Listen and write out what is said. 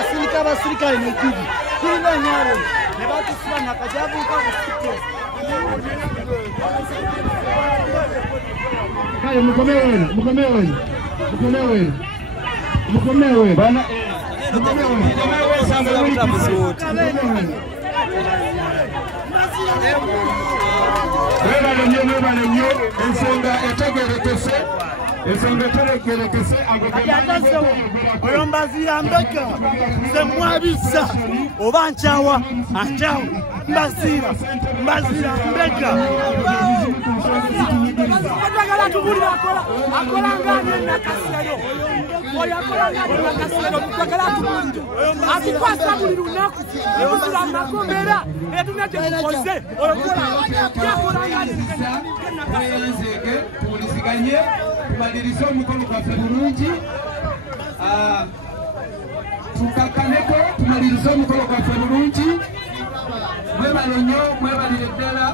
abasirikale nekidi tulina nyalo ne batusula nakajabuka busite kale mukomewe bana Webale nnyo ensonga etegerekese oyo mbazi yambeka nze mwabisa oba nkyawa ankyawa mbazira mbeka atagala tubulira akola ngani nakasero oyo akola ngani nakasero mutagala tubulira atukwasa buli lunaku ebuzula makomera etunatekukoze oyo yakola ngani nakasero tuwuliziganye tumalirize omukono gwaffe bulungi tukakaneko tumalirize omukono gwaffe bulungi mwebale nnyo mwebalire ddala